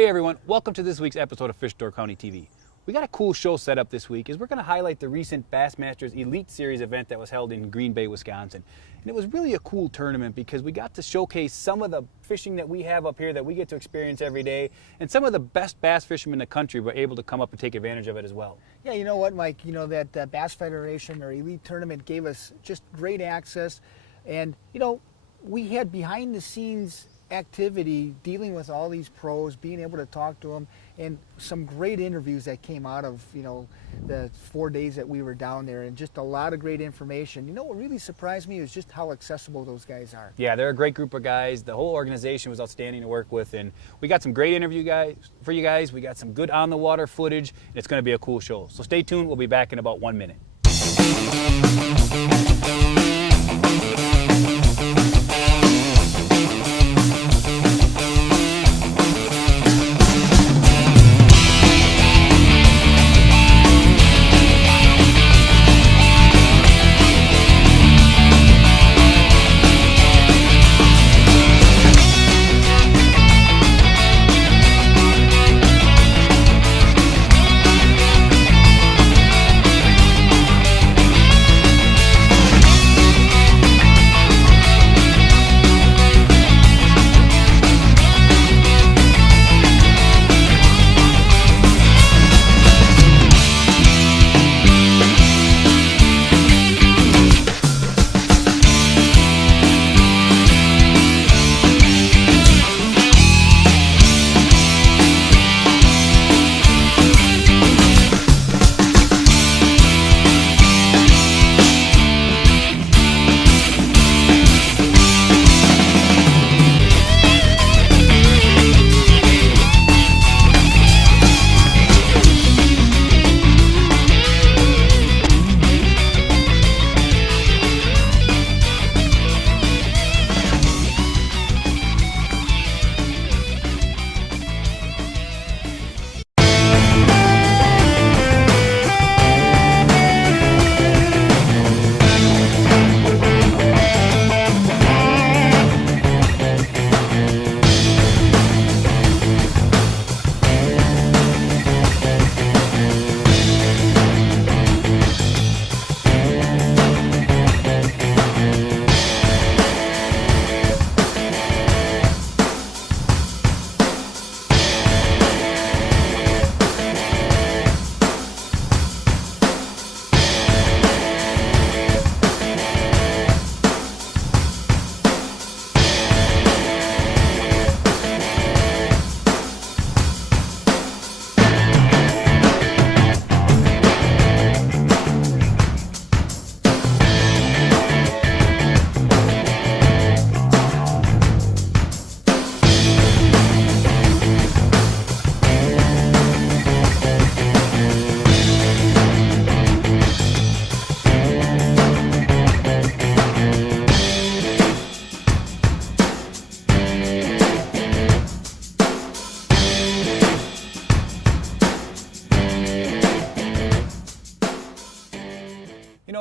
Hey everyone, welcome to this week's episode of Fish Door County TV. We got a cool show set up this week as we're going to highlight the recent Bassmasters Elite Series event that was held in Green Bay, Wisconsin. And it was really a cool tournament because we got to showcase some of the fishing that we have up here that we get to experience every day, and some of the best bass fishermen in the country were able to come up and take advantage of it as well. Yeah, you know what, Mike, that Bass Federation or Elite Tournament gave us just great access, and we had behind the scenes activity dealing with all these pros, being able to talk to them, and some great interviews that came out of the 4 days that we were down there, and just a lot of great information. What really surprised me is just how accessible those guys are. Yeah, they're a great group of guys. The whole organization was outstanding to work with, and we got some great interview guys for you guys. We got some good on the water footage, and it's going to be a cool show. So stay tuned. We'll be back in about 1 minute.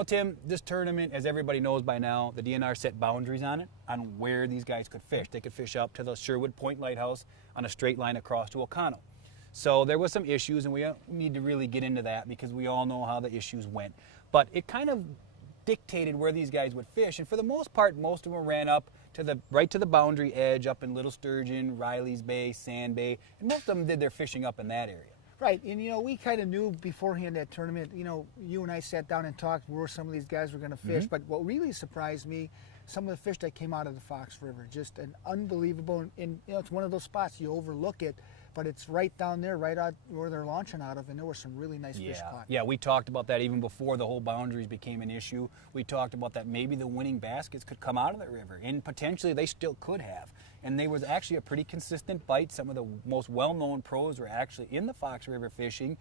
Tim, this tournament, as everybody knows by now, the DNR set boundaries on it, on where these guys could fish. They could fish up to the Sherwood Point Lighthouse on a straight line across to O'Connell. So there was some issues, and we don't need to really get into that because we all know how the issues went. But it kind of dictated where these guys would fish, and for the most part, most of them ran up to right to the boundary edge up in Little Sturgeon, Riley's Bay, Sand Bay, and most of them did their fishing up in that area. Right, and we kind of knew beforehand that tournament, you and I sat down and talked where some of these guys were going to fish, but what really surprised me, some of the fish that came out of the Fox River, just an unbelievable, and it's one of those spots you overlook it, but it's right down there, right out where they're launching out of, and there were some really nice fish caught. Yeah, we talked about that even before the whole boundaries became an issue. We talked about that maybe the winning baskets could come out of the river, and potentially they still could have. And they was actually a pretty consistent bite. Some of the most well-known pros were actually in the Fox River fishing.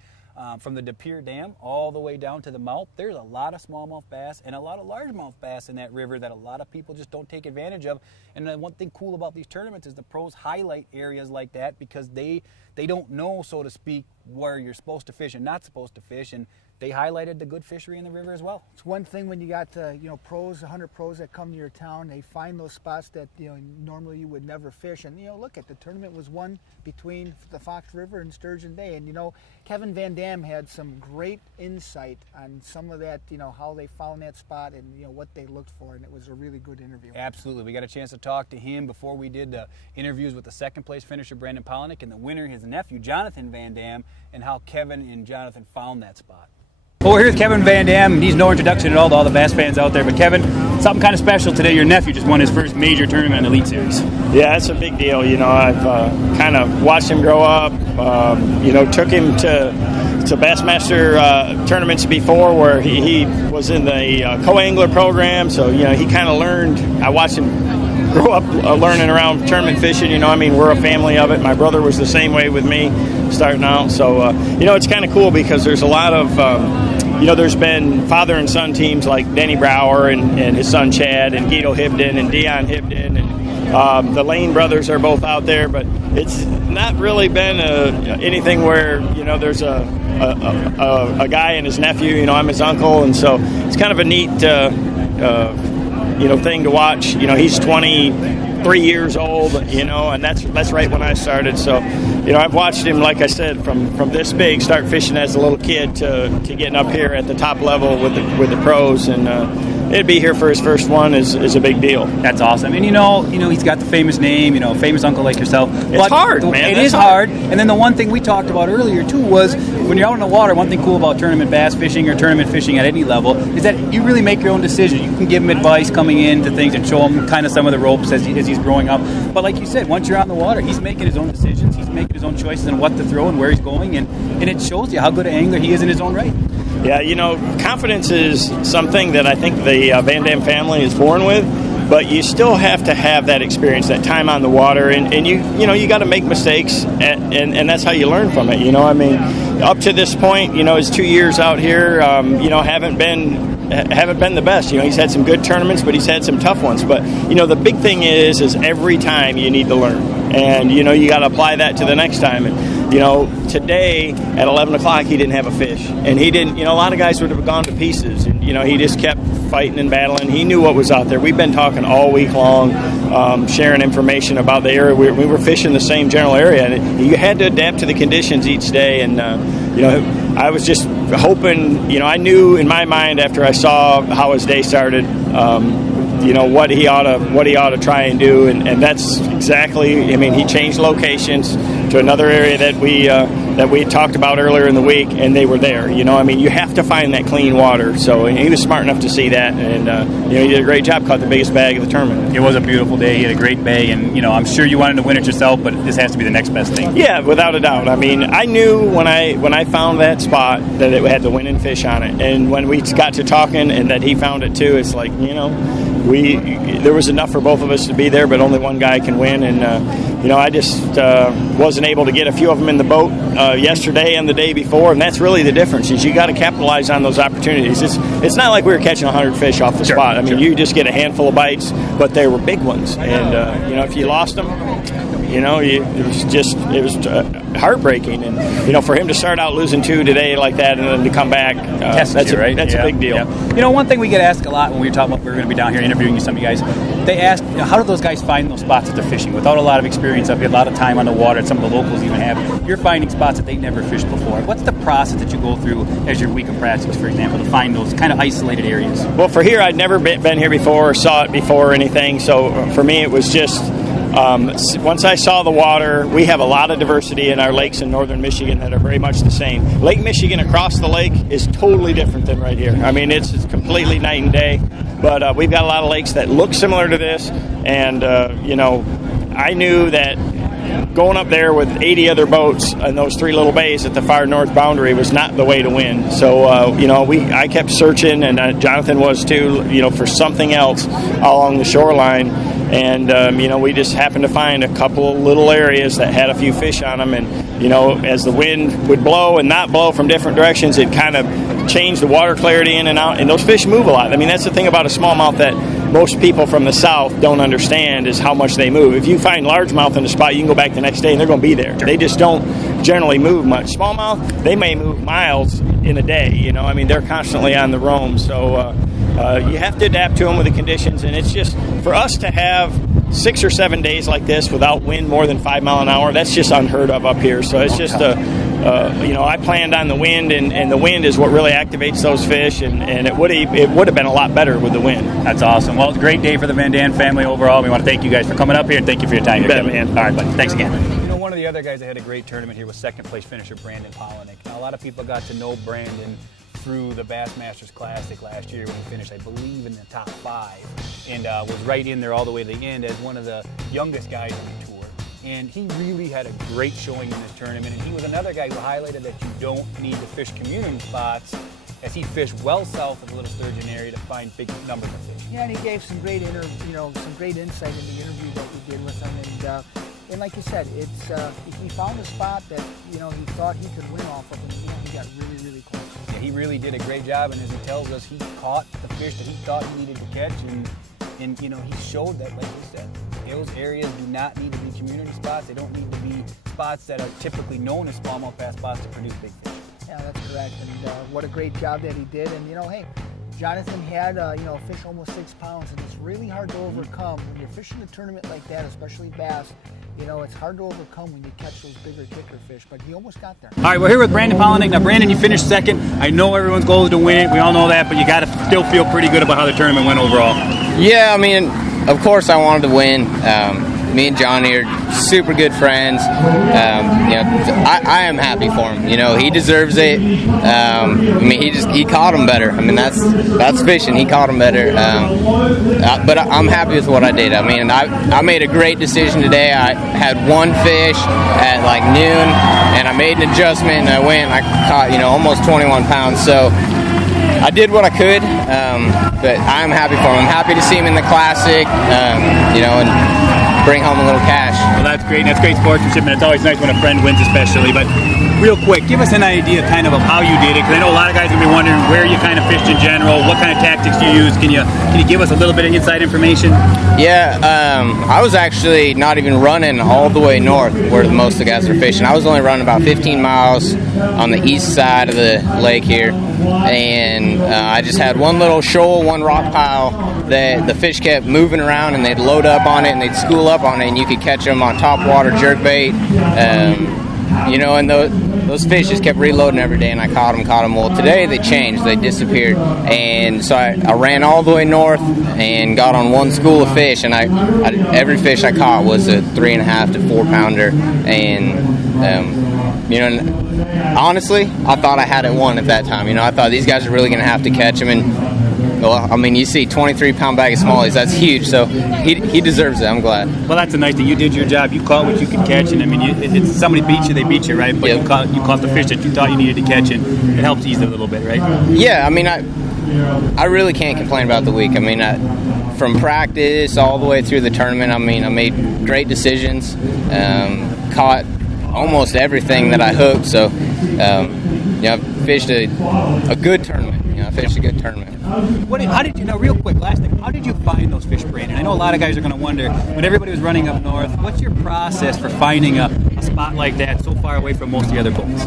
From the De Pere Dam all the way down to the mouth, there's a lot of smallmouth bass and a lot of largemouth bass in that river that a lot of people just don't take advantage of. And the one thing cool about these tournaments is the pros highlight areas like that because they don't know, so to speak, where you're supposed to fish and not supposed to fish. And they highlighted the good fishery in the river as well. It's one thing when you got pros, 100 pros that come to your town. They find those spots that normally you would never fish. And look at the tournament was won between the Fox River and Sturgeon Bay. And Kevin VanDam had some great insight on some of that. How they found that spot and what they looked for. And it was a really good interview. Absolutely, we got a chance to talk to him before we did the interviews with the second place finisher Brandon Palaniuk and the winner, his nephew Jonathon VanDam, and how Kevin and Jonathon found that spot. Well, we're here with Kevin VanDam, and he's no introduction at all to all the bass fans out there. But Kevin, something kind of special today. Your nephew just won his first major tournament in the Elite Series. Yeah, it's a big deal. I've kind of watched him grow up. Took him to Bassmaster tournaments before, where he was in the co-angler program. So he kind of learned. I watched him grow up learning around tournament fishing. We're a family of it. My brother was the same way with me starting out. So it's kind of cool because there's a lot of there's been father and son teams like Denny Brower and his son Chad and Guido Hibden and Dion Hibden and the Lane brothers are both out there, but it's not really been anything where there's a guy and his nephew. I'm his uncle, and so it's kind of a neat thing to watch. He's 23 years old, and that's right when I started. So, I've watched him, like I said, from this big, start fishing as a little kid to getting up here at the top level with the pros, and it'd be here for his first one is a big deal. That's awesome. And he's got the famous name, famous uncle like yourself. It's hard, man. It is hard. And then the one thing we talked about earlier too was when you're out in the water, one thing cool about tournament bass fishing or tournament fishing at any level is that you really make your own decision. You can give him advice coming into things and show him kind of some of the ropes as he's growing up. But like you said, once you're out in the water, he's making his own decisions. He's making his own choices on what to throw and where he's going, and it shows you how good an angler he is in his own right. Yeah, confidence is something that I think the VanDam family is born with, but you still have to have that experience, that time on the water, and you got to make mistakes, and that's how you learn from it. Up to this point, his 2 years out here, haven't been the best. He's had some good tournaments, but he's had some tough ones. But the big thing is every time you need to learn, and you got to apply that to the next time. And today at 11 o'clock he didn't have a fish, and he didn't. A lot of guys would have gone to pieces, and he just kept fighting and battling. He knew what was out there. We've been talking all week long, sharing information about the area. We were fishing the same general area, and you had to adapt to the conditions each day. And I was just hoping. I knew in my mind after I saw how his day started. What he ought to try and do, and that's exactly. He changed locations to another area that we talked about earlier in the week, and they were there. You have to find that clean water. So he was smart enough to see that, and he did a great job. Caught the biggest bag of the tournament. It was a beautiful day. He had a great bay, and I'm sure you wanted to win it yourself, but this has to be the next best thing. Yeah, without a doubt. I knew when I found that spot that it had the winning fish on it, and when we got to talking, and that he found it too, it's like there was enough for both of us to be there, but only one guy can win. And I just wasn't able to get a few of them in the boat yesterday and the day before, and that's really the difference. Is you got to capitalize on those opportunities. It's not like we were catching 100 fish off the spot. You just get a handful of bites, but they were big ones. And if you lost them, it was heartbreaking. And for him to start out losing 2 today like that, and then to come back, that's a big deal. Yeah. One thing we get asked a lot when we were talking about we were going to be down here interviewing some of you guys, they ask, how do those guys find those spots that they're fishing without a lot of experience, of a lot of time on the water, and some of the locals even have. You're finding spots that they never fished before. What's the process that you go through as your week of practice, for example, to find those kind of isolated areas? Well, for here, I'd never been here before or saw it before or anything, so for me it was just once I saw the water. We have a lot of diversity in our lakes in northern Michigan that are very much the same. Lake Michigan across the lake is totally different than right here. It's completely night and day, but we've got a lot of lakes that look similar to this, and I knew that going up there with 80 other boats in those 3 little bays at the far north boundary was not the way to win. So I kept searching, and Jonathon was too, for something else along the shoreline. And, we just happened to find a couple of little areas that had a few fish on them. And, as the wind would blow and not blow from different directions, it kind of changed the water clarity in and out. And those fish move a lot. That's the thing about a smallmouth that most people from the south don't understand is how much they move. If you find largemouth in a spot, you can go back the next day and they're going to be there. They just don't generally move much. Smallmouth, they may move miles in a day. You know, I mean, they're constantly on the roam. So you have to adapt to them with the conditions. And it's just, for us to have 6 or 7 days like this without wind more than 5 miles an hour, that's just unheard of up here. So it's just you know, I planned on the wind, and the wind is what really activates those fish, and it would have been a lot better with the wind. That's awesome. Well, it's a great day for the VanDam family overall. We want to thank you guys for coming up here, and thank you for your time here, Kevin. Man. All right, buddy. Thanks again. You know, one of the other guys that had a great tournament here was second place finisher Brandon Palaniuk. Now, a lot of people got to know Brandon through the Bassmasters Classic last year when he finished, I believe, in the top 5, and was right in there all the way to the end as one of the youngest guys on the tour. And he really had a great showing in this tournament, and he was another guy who highlighted that you don't need to fish community spots, as he fished well south of the Little Sturgeon area to find big numbers of fish. Yeah, and he gave some great some great insight in the interview that we did with him, and like you said, it's he found a spot that he thought he could win off of, and he got really close. Yeah, he really did a great job, and as he tells us, he caught the fish that he thought he needed to catch, and he showed that, like we said, those areas do not need to be community spots. They don't need to be spots that are typically known as smallmouth bass spots to produce big fish. Yeah, that's correct, and what a great job that he did. And hey, Jonathon had a fish almost 6 pounds, and it's really hard to overcome when you're fishing a tournament like that, especially bass. It's hard to overcome when you catch those bigger kicker fish, but he almost got there. All right, we're here with Brandon Palaniuk. Now, Brandon, you finished second. I know everyone's goal is to win it. We all know that, but you got to still feel pretty good about how the tournament went overall. Yeah, I mean, of course I wanted to win. Me and Johnny are super good friends. I am happy for him. He deserves it. I mean, he caught him better. I mean, that's fishing. He caught him better. But I'm happy with what I did. I mean, I made a great decision today. I had one fish at like noon, and I made an adjustment, and I went and I caught almost 21 pounds. So I did what I could, but I'm happy for him. I'm happy to see him in the Classic, and bring home a little cash. Well, that's great. That's great sportsmanship, and it's always nice when a friend wins, especially. But real quick, give us an idea kind of how you did it, because I know a lot of guys will be wondering where you kind of fished in general, what kind of tactics you used. Can you give us a little bit of inside information? Yeah, I was actually not even running all the way north where most of the guys are fishing. I was only running about 15 miles on the east side of the lake here, and I just had one little shoal, one rock pile that the fish kept moving around, and they'd load up on it and they'd school up on it, and you could catch them on top water jerkbait. And those fish just kept reloading every day, and I caught them. Well, today they changed. They disappeared. And so I ran all the way north and got on one school of fish, and every fish I caught was a 3.5 to 4 pounder. And, honestly, I thought I had it won at that time. I thought these guys are really going to have to catch him. And, well, I mean, you see 23-pound bag of smallies. That's huge. So he deserves it. I'm glad. Well, that's a nice thing. You did your job. You caught what you could catch, and I mean, it's somebody beat you, they beat you, right? But yep. you caught the fish that you thought you needed to catch, and it helps ease it a little bit, right? Yeah, I mean, I really can't complain about the week. I mean, from practice all the way through the tournament, I mean, I made great decisions, caught almost everything that I hooked. So, I fished a good tournament. I fished a good tournament. How did you know? Real quick, last thing. How did you find those fish, Brandon? I know a lot of guys are going to wonder when everybody was running up north. What's your process for finding a spot like that so far away from most of the other boats?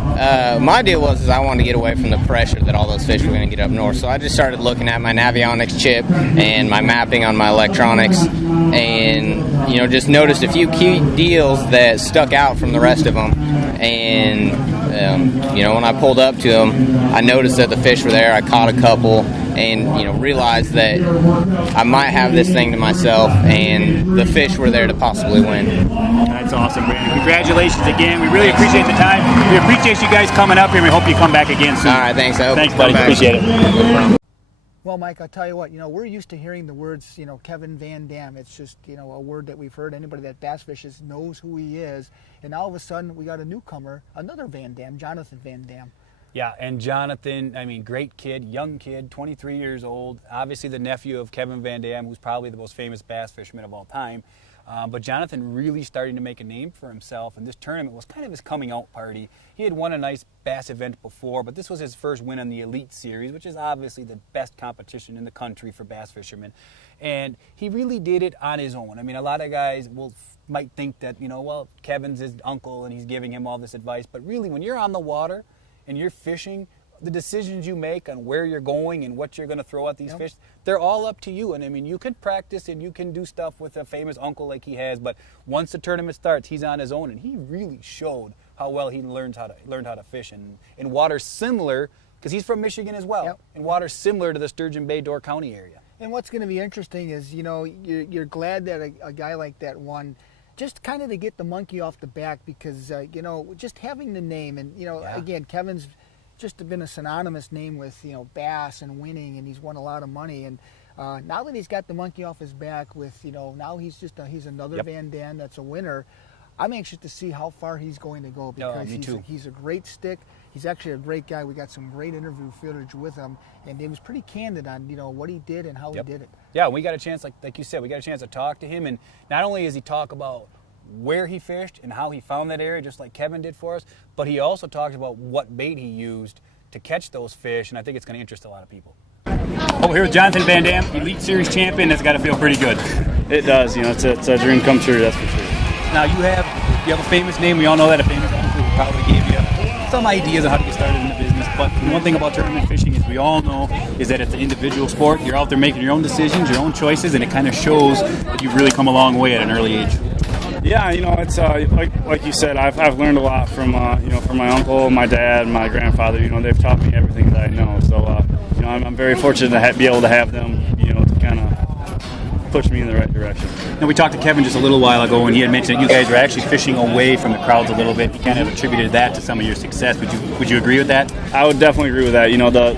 My deal was I wanted to get away from the pressure that all those fish were going to get up north. So I just started looking at my Navionics chip and my mapping on my electronics, and just noticed a few key deals that stuck out from the rest of them. And when I pulled up to them, I noticed that the fish were there. I caught a couple, and realized that I might have this thing to myself, and the fish were there to possibly win. That's awesome, Brandon. Congratulations again. We really appreciate the time. We appreciate you guys coming up here, and we hope you come back again soon. All right, thanks. Thanks, buddy. Appreciate it. Well, Mike, I'll tell you what, we're used to hearing the words, Kevin VanDam. It's just, a word that we've heard. Anybody that bass fishes knows who he is. And all of a sudden, we got a newcomer, another VanDam, Jonathon VanDam. Yeah, and Jonathon, I mean, great kid, young kid, 23 years old, obviously the nephew of Kevin VanDam, who's probably the most famous bass fisherman of all time. But Jonathon really starting to make a name for himself, and this tournament was kind of his coming out party. He had won a nice bass event before, but this was his first win in the Elite Series, which is obviously the best competition in the country for bass fishermen. And he really did it on his own. I mean, a lot of guys might think that, well, Kevin's his uncle and he's giving him all this advice, but really when you're on the water and you're fishing, the decisions you make on where you're going and what you're going to throw at these fish, they're all up to you. And I mean, you can practice and you can do stuff with a famous uncle like he has, but once the tournament starts, he's on his own, and he really showed how well he learned how to fish in waters similar, because he's from Michigan as well, in waters similar to the Sturgeon Bay, Door County area. And what's going to be interesting is, you're glad that a guy like that won, just kind of to get the monkey off the back, because just having the name, and again, Kevin's just been a synonymous name with bass and winning, and he's won a lot of money. And now that he's got the monkey off his back with now he's another VanDam that's a winner. I'm anxious to see how far he's going to go, because he's a great stick. He's actually a great guy. We got some great interview footage with him, and he was pretty candid on what he did and how he did it. Yeah, we got a chance, like you said, we got a chance to talk to him, and not only does he talk about where he fished and how he found that area, just like Kevin did for us, but he also talks about what bait he used to catch those fish, and I think it's going to interest a lot of people. Over here with Jonathon VanDam, Elite Series champion. That's got to feel pretty good. It does. It's a dream come true, that's for sure. Now you have a famous name. We all know that a famous uncle who probably gave you some ideas on how to get started in the business. But the one thing about tournament fishing is we all know is that it's an individual sport. You're out there making your own decisions, your own choices, and it kind of shows that you've really come a long way at an early age. Yeah, it's like you said, I've learned a lot from from my uncle, my dad, my grandfather. They've taught me everything that I know. So I'm very fortunate to be able to have them, to kind of push me in the right direction. Now, we talked to Kevin just a little while ago, and he had mentioned that you guys are actually fishing away from the crowds a little bit. He kind of attributed that to some of your success. Would you agree with that? I would definitely agree with that.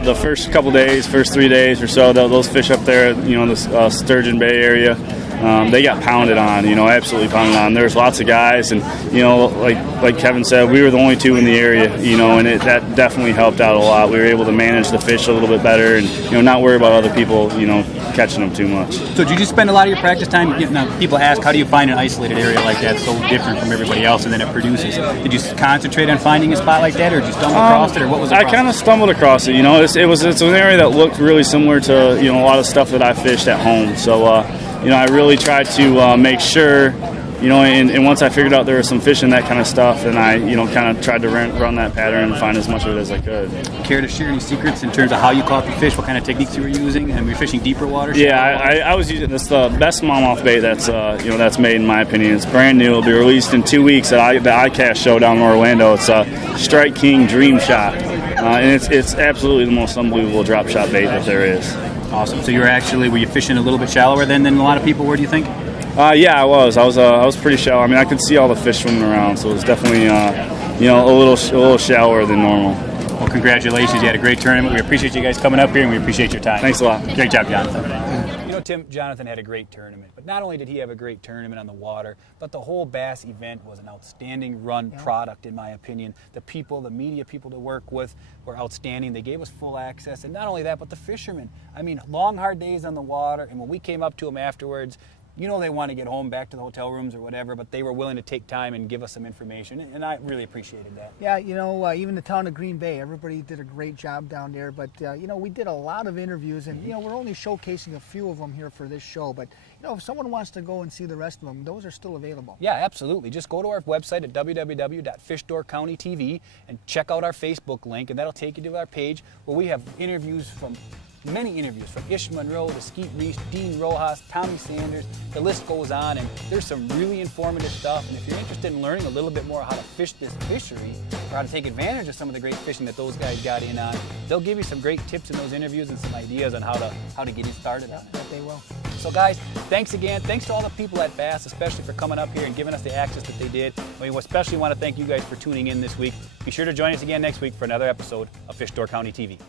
The first couple days, first 3 days or so, those fish up there, the Sturgeon Bay area, they got pounded on, absolutely pounded on. There's lots of guys, and like Kevin said, we were the only two in the area, and that definitely helped out a lot. We were able to manage the fish a little bit better, and not worry about other people, catching them too much. So did you just spend a lot of your practice time getting people ask, how do you find an isolated area like that so different from everybody else, and then it produces? Did you concentrate on finding a spot like that, or did you stumble across it, or what was the process? I kind of stumbled across it. It's an area that looked really similar to a lot of stuff that I fished at home. So I really tried to make sure, and once I figured out there was some fish in that kind of stuff, and I kind of tried to run that pattern and find as much of it as I could. Care to share any secrets in terms of how you caught the fish, what kind of techniques you were using, and were you fishing deeper waters? Yeah, I was using this the best smallmouth bait that's made, in my opinion. It's brand new. It'll be released in 2 weeks at the iCast show down in Orlando. It's a Strike King Dream Shot, and it's absolutely the most unbelievable drop shot bait that there is. Awesome. So were you fishing a little bit shallower than a lot of people were, do you think? Yeah, I was. I was pretty shallow. I mean, I could see all the fish swimming around, so it was definitely a little shallower than normal. Well, congratulations. You had a great tournament. We appreciate you guys coming up here, and we appreciate your time. Thanks a lot. Great job, Jonathon. Tim, Jonathon had a great tournament, but not only did he have a great tournament on the water, but the whole bass event was an outstanding run product, in my opinion. The people, the media people to work with were outstanding. They gave us full access, and not only that, but the fishermen. I mean, long, hard days on the water, and when we came up to them afterwards, they want to get home, back to the hotel rooms or whatever, but they were willing to take time and give us some information, and I really appreciated that. Yeah, even the town of Green Bay, everybody did a great job down there, but, we did a lot of interviews, and, we're only showcasing a few of them here for this show, but, if someone wants to go and see the rest of them, those are still available. Yeah, absolutely. Just go to our website at www.fishdoorcountytv and check out our Facebook link, and that'll take you to our page where we have many interviews from Ish Monroe to Skeet Reese, Dean Rojas, Tommy Sanders. The list goes on, and there's some really informative stuff. And if you're interested in learning a little bit more how to fish this fishery, or how to take advantage of some of the great fishing that those guys got in on, they'll give you some great tips in those interviews and some ideas on how to get it started on it. That they will. So guys, thanks again. Thanks to all the people at Bass, especially for coming up here and giving us the access that they did. We especially want to thank you guys for tuning in this week. Be sure to join us again next week for another episode of Fish Door County TV.